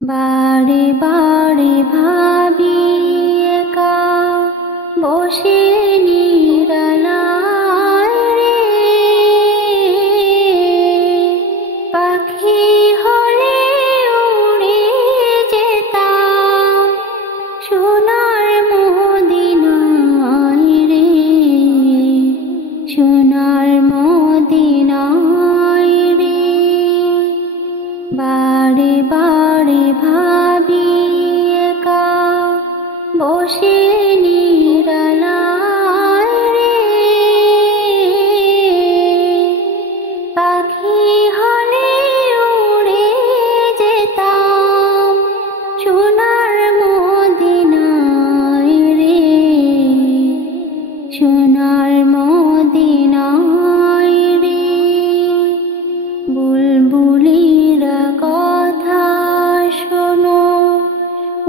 বারে বারে ভাবি একা বসে নিরালায় রে, পাখি হলে উড়ে যেতাম সোনার মদিনায় রে, সোনার মদিনায় রে। বারে বারে ভাবি একা বসে নিরালায় রে, পাখি হলে উড়ে যেতাম সোনার মদিনায় রে, সোনার মদিনায় রে। বুলবুলিরা কথা শোনো,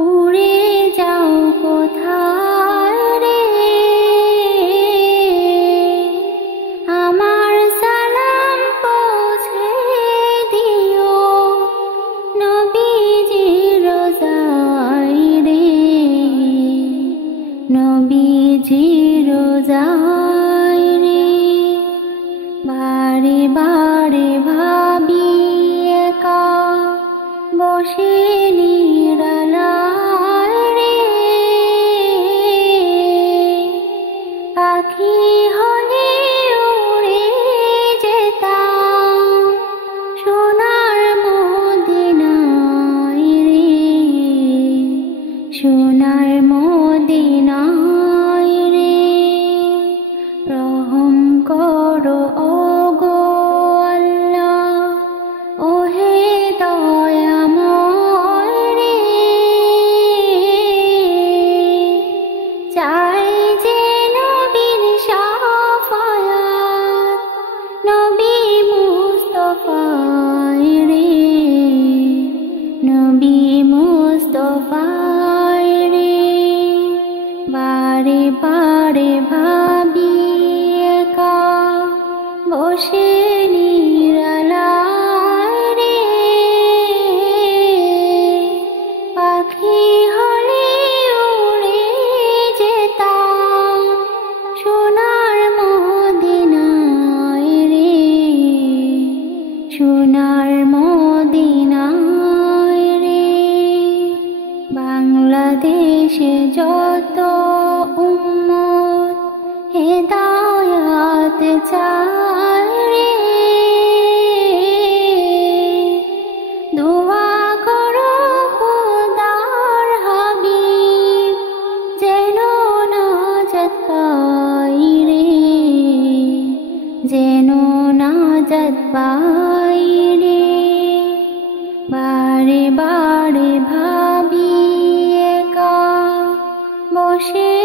উড়ে যাও কোথায় রে, আমার সালাম পৌঁছে দিও নবীজির রোজায় রে, নবীজির রোজায় রে। বারে বারে ভাবি একা বসে নিরালায় রে, পাখি হলে উড়ে যেতাম সোনার মদিনায় রে, সোনার মদিনায় রে। রহম করো ওগো আল্লাহ, ওহে দয়াময় রে, চাই যে নবীর শাফায়াত, নবী মুস্তাফায় রে, নবী মুস্তাফায় রে। বারে বারে ভাবি একা বসে নিরালায় রে, পাখি হলে উড়ে যেতাম সোনার মদিনায় রে, সোনার মদিনায় রে। বাংলাদেশে যত উম্মত হেদায়াত চায় রে, দোয়া করো খোদার হাবিব যেন নাজাত পাই রে, যেন নাজাত পাই রে। বারে বারে ভাবি একা বসে